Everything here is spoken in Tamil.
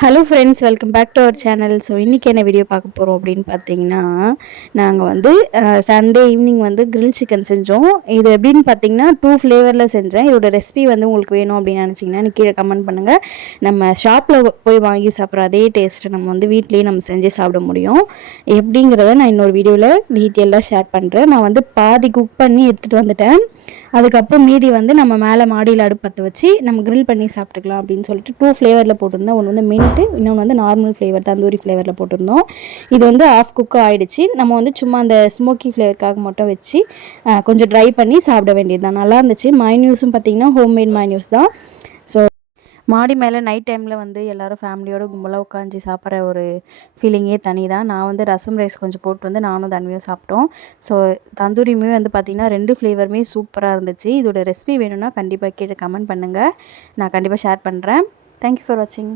Hello friends, welcome back to our channel. So இன்றைக்கி என்ன வீடியோ பார்க்க போகிறோம் அப்படின்னு பார்த்தீங்கன்னா, நாங்கள் வந்து சண்டே ஈவினிங் வந்து கிரில் சிக்கன் செஞ்சோம். இது எப்படின்னு பார்த்தீங்கன்னா 2 ஃப்ளேவரில் செஞ்சேன். இதோட ரெசிபி வந்து உங்களுக்கு வேணும் அப்படின்னு நினச்சிங்கன்னா கீழே கமெண்ட் பண்ணுங்கள். நம்ம ஷாப்பில் போய் வாங்கி சாப்பிட்ற அதே டேஸ்ட்டை நம்ம வந்து வீட்லேயே நம்ம செஞ்சு சாப்பிட முடியும். எப்படிங்கிறத நான் இன்னொரு வீடியோவில் டீட்டெயிலாக ஷேர் பண்ணுறேன். நான் வந்து பாதி குக் பண்ணி எடுத்துகிட்டு வந்துட்டேன். அதுக்கப்புறம் மீதி வந்து நம்ம மேலே மாடியில் அடுப்பு பற்ற வச்சு நம்ம கிரில் பண்ணி சாப்பிட்டுக்கலாம் அப்படின்னு சொல்லிட்டு 2 ஃப்ளேவரில் போட்டிருந்தோம். ஒன்று வந்து மின்ட்டு, இன்னொன்று வந்து நார்மல் ஃப்ளேவர் தந்தூரி ஃப்ளேவரில் போட்டிருந்தோம். இது வந்து ஆஃப் குக்கு ஆகிடுச்சு. நம்ம வந்து சும்மா அந்த ஸ்மோக்கி ஃப்ளேவருக்காக மட்டும் வச்சு கொஞ்சம் ட்ரை பண்ணி சாப்பிட வேண்டியது தான். நல்லா இருந்துச்சு. மைனியூஸும் பார்த்திங்கன்னா ஹோம்மேட் மைனியூஸ் தான். ஸோ மாடி மேலே நைட் டைமில் வந்து எல்லோரும் ஃபேமிலியோடு கும்பலாக உட்காந்து சாப்பிட்ற ஒரு ஃபீலிங்கே தனி தான். நான் வந்து ரசம் ரைஸ் கொஞ்சம் போட்டு வந்து நானும் தனியாக சாப்பிட்டோம். ஸோ தந்தூரியுமே வந்து பார்த்திங்கன்னா 2 ஃப்ளேவருமே சூப்பராக இருந்துச்சு. இதோட ரெசிபி வேணும்னா கண்டிப்பாக கீழே கமெண்ட் பண்ணுங்கள். நான் கண்டிப்பாக ஷேர் பண்ணுறேன். தேங்க்யூ ஃபார் வாட்சிங்.